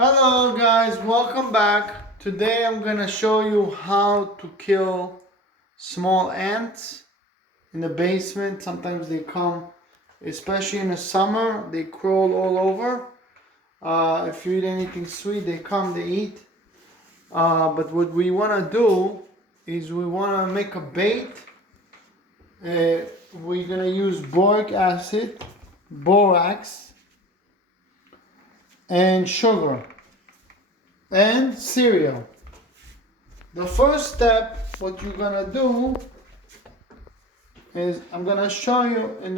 Hello guys, welcome back. Today I'm gonna show you how to kill small ants in the basement. Sometimes they come, especially in the summer, they crawl all over. If you eat anything sweet, they come, they eat. But what we wanna do is we wanna make a bait. We're gonna use boric acid, borax, and sugar and cereal. The first step, what you're gonna do is I'm gonna show you in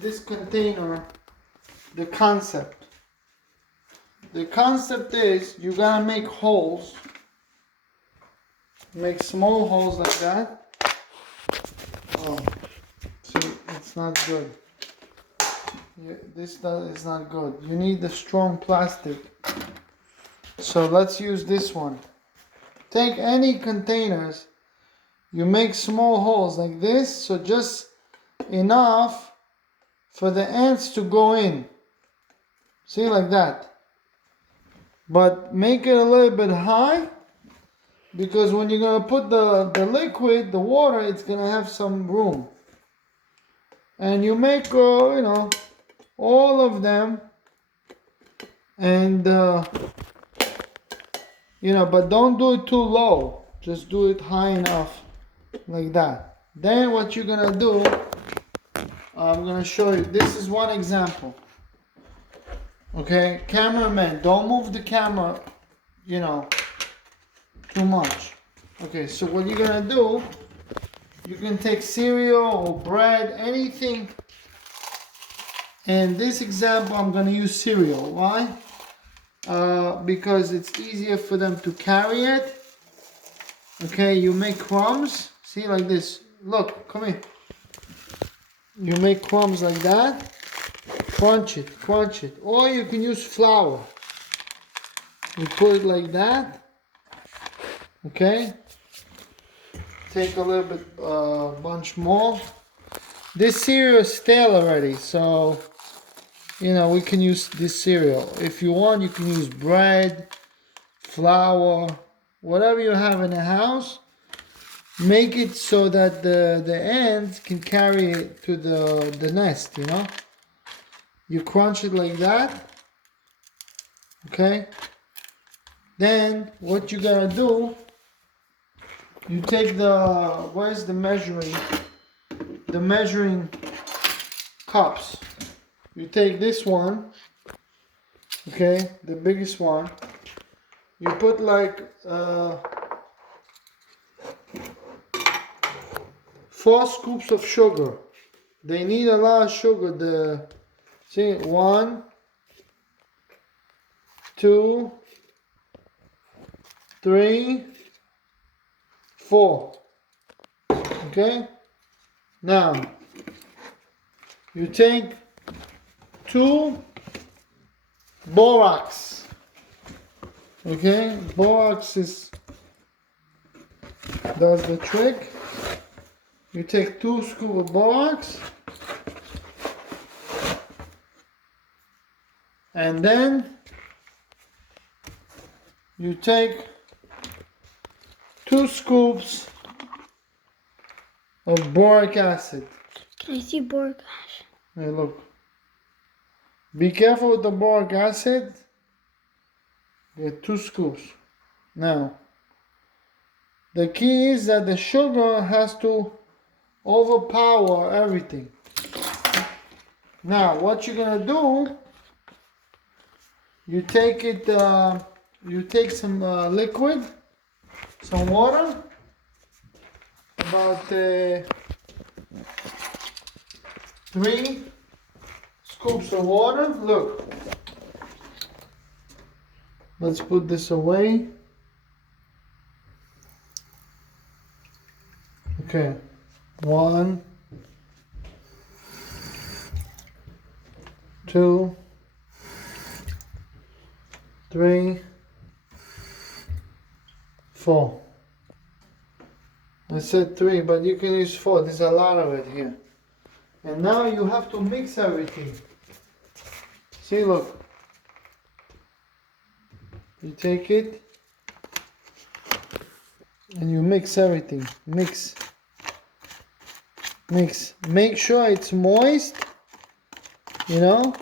this container the concept. The concept is you gotta make holes, make small holes like that. Oh, see, it's not good. This is not good. You need the strong plastic. So let's use this one. Take any containers, you make small holes like this, so just enough for the ants to go in. See, like that. But make it a little bit high, because when you're gonna put the liquid, the water, it's gonna have some room. And you make, all of them, and but don't do it too low. Just do it high enough, like that. Then what you're gonna do, I'm gonna show you. This is one example. Okay, cameraman, don't move the camera, too much. Okay, so what you're gonna do, you can take cereal or bread, anything. In this example, I'm gonna use cereal. Why? Because it's easier for them to carry it. Okay, you make crumbs. See, like this. Look, come here. You make crumbs like that. Crunch it. Or you can use flour. You put it like that. Okay. Take a little bit, bunch more. This cereal is stale already, so we can use this cereal. If you want, you can use bread, flour, whatever you have in the house. Make it so that the ants can carry it to the nest, You crunch it like that. Okay? Then what you gotta do, you take where's the measuring cups. You take this one, okay, the biggest one. You put like 4 scoops of sugar. They need a lot of sugar. See, 1, 2, 3, 4. Okay. Now you take 2 borax. Okay, borax does the trick. You take 2 scoops of borax, and then you take 2 scoops of boric acid. Can I see boric acid? Hey, look. Be careful with the boric acid. Get 2 scoops. Now, the key is that the sugar has to overpower everything. Now, what you're gonna do, you take it, you take some liquid, some water, about 3 scoops of water. Look, let's put this away. Okay, 1, 2, 3, 4. I said 3, but you can use 4. There's a lot of it here. And now you have to mix everything. See, look. You take it and you mix everything. Mix. Make sure it's moist, you know,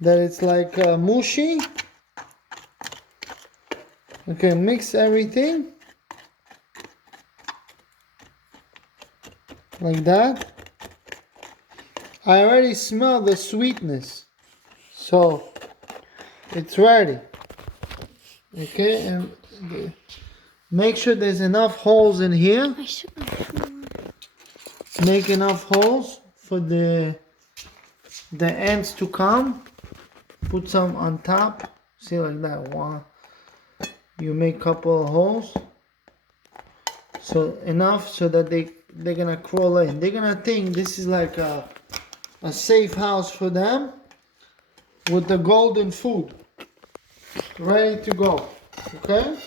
that it's like mushy. Okay, mix everything like that. I already smell the sweetness, so it's ready. Okay, and make sure there's enough holes in here. Make enough holes for the ends to come. Put some on top. See, like that. One. You make a couple of holes. So enough so that they're gonna crawl in. They're gonna think this is like a safe house for them with the golden food ready to go. Okay?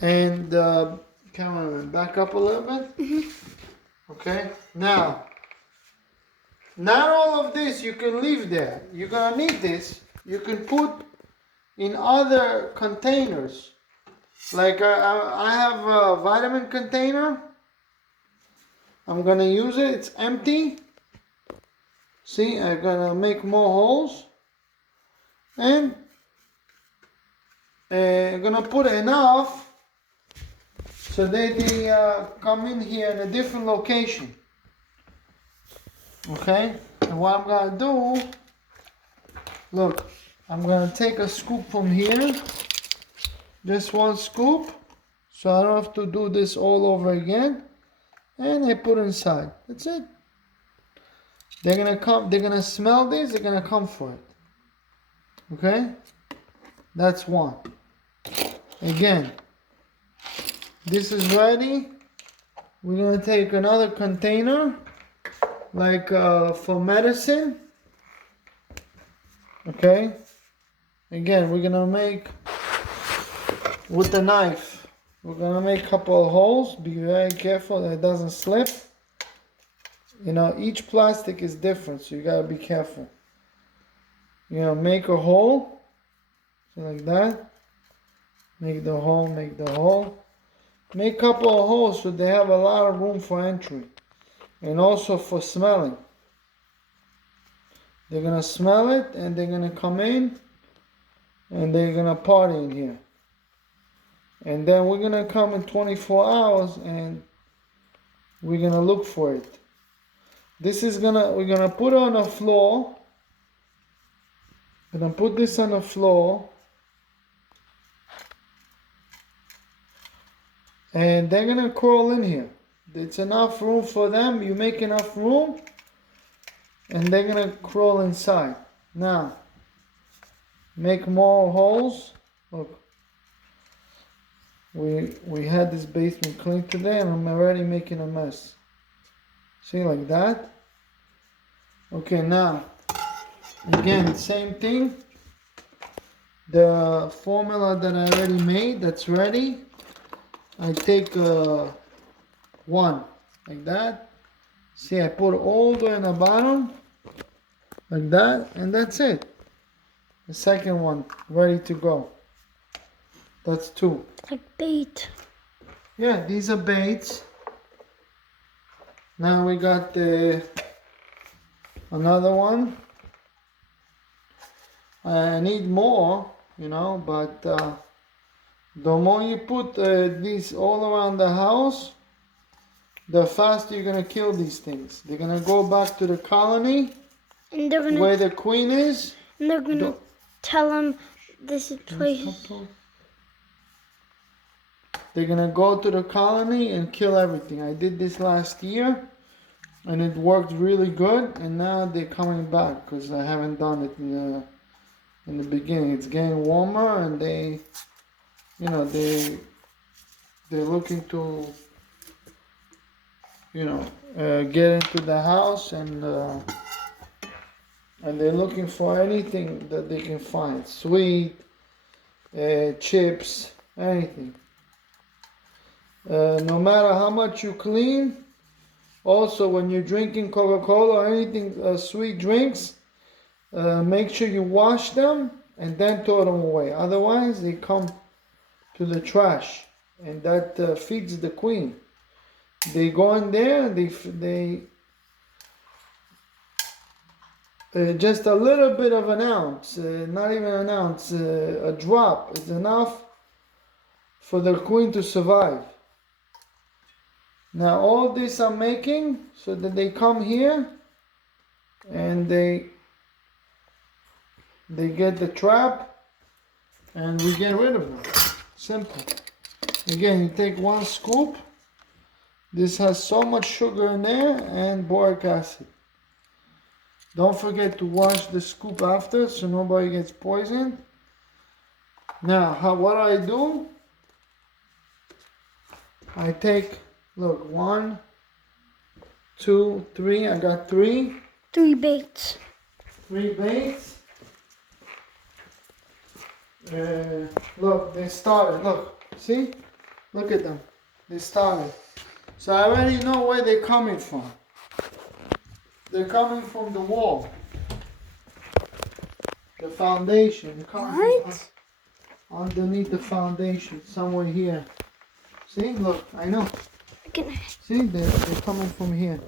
And cameraman, back up a little bit. Okay? Now, not all of this you can leave there. You're gonna need this. You can put in other containers. Like I have a vitamin container. I'm gonna use it. It's empty. See, I'm gonna make more holes. And I'm gonna put enough so that they come in here in a different location. Okay? And what I'm gonna do, look, I'm gonna take a scoop from here. Just one scoop. So I don't have to do this all over again. And I put inside. That's it. They're gonna come, they're gonna smell this, they're gonna come for it. Okay? That's one. Again, this is ready. We're gonna take another container, like for medicine. Okay? Again, we're gonna make with the knife. We're gonna make a couple of holes. Be very careful that it doesn't slip. You know, each plastic is different, so you gotta be careful. You know, make a hole, so like that. Make the hole, make the hole. Make a couple of holes so they have a lot of room for entry. And also for smelling. They're gonna smell it and they're gonna come in and they're gonna party in here. And then we're gonna come in 24 hours and we're gonna look for it. This is we're gonna put it on the floor. Gonna put this on the floor. And they're gonna crawl in here. It's enough room for them. You make enough room and they're gonna crawl inside. Now, make more holes. Look, we had this basement cleaned today and I'm already making a mess. See, like that. Okay, now, again, same thing. The formula that I already made, that's ready. I take one, like that. See, I put all the way in the bottom, like that, and that's it. The second one, ready to go. That's two. Like bait. Yeah, these are baits. Now we got another one. I need more, you know, but the more you put these all around the house, the faster you're gonna kill these things. They're gonna go back to the colony And they're gonna, where the queen is. and they're gonna tell them this is place. They're gonna go to the colony and kill everything. I did this last year and it worked really good, and now they're coming back because I haven't done it in the beginning. It's getting warmer and they, you know, they're looking to, you know, get into the house and they're looking for anything that they can find. Sweet, chips, anything. No matter how much you clean, also when you're drinking Coca-Cola or anything, sweet drinks, make sure you wash them and then throw them away. Otherwise, they come to the trash, and that feeds the queen. They go in there, they just a little bit of an ounce, not even an ounce, a drop is enough for the queen to survive. Now all this I'm making so that they come here and they get the trap and we get rid of them. Simple. Again, you take 1 scoop. This has so much sugar in there and boric acid. Don't forget to wash the scoop after so nobody gets poisoned. Now, what I do? I take, look, 1, 2, 3. I got 3. 3 baits. 3 baits. Look, they started. Look, see? Look at them. They started. So I already know where they're coming from. They're coming from the wall. The foundation. They're coming from underneath the foundation, somewhere here. See? Look, I know. See? They're coming from here.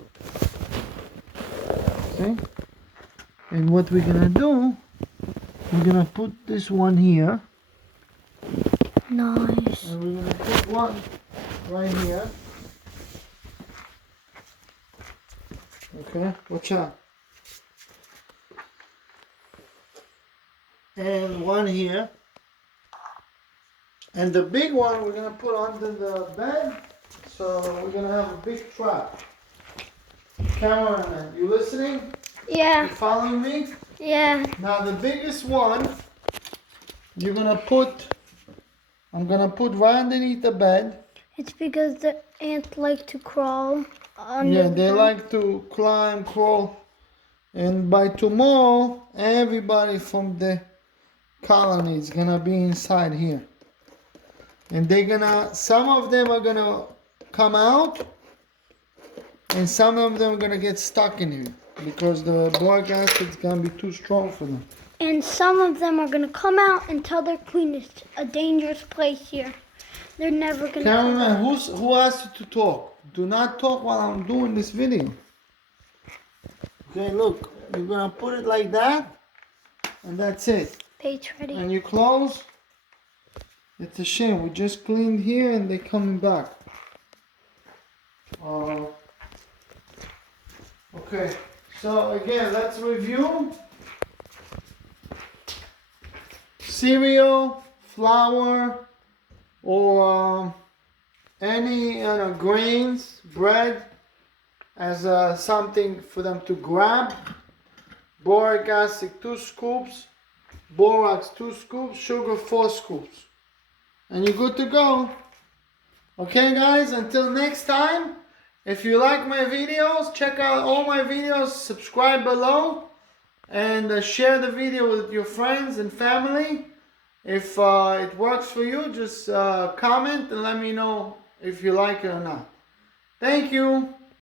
See? And what we're gonna do, we're gonna put this one here. Nice. And we're gonna put one right here. Okay, watch out. And one here. And the big one we're gonna put under the bed. So we're gonna have a big trap. Cameraman, you listening? Yeah. You following me? Yeah. Now the biggest one, I'm gonna put right underneath the bed. It's because the ants like to crawl under. Yeah, they like to climb, crawl. And by tomorrow, everybody from the colony is gonna be inside here. And some of them are gonna come out, and some of them are gonna get stuck in here because the boric acid is gonna be too strong for them. And some of them are gonna come out and tell their queen it's a dangerous place here. They're never gonna. Cameraman, who asked you to talk? Do not talk while I'm doing this video. Okay, look, you're gonna put it like that, and that's it. Bait's ready. And you close. It's a shame. We just cleaned here, and they're coming back. Okay, so again, let's review. Cereal, flour, or any grains, bread, as something for them to grab. Boric acid 2 scoops, borax 2 scoops, sugar 4 scoops. And you're good to go. Okay guys, until next time, if you like my videos, check out all my videos, subscribe below, and share the video with your friends and family. If it works for you, just comment and let me know if you like it or not. Thank you.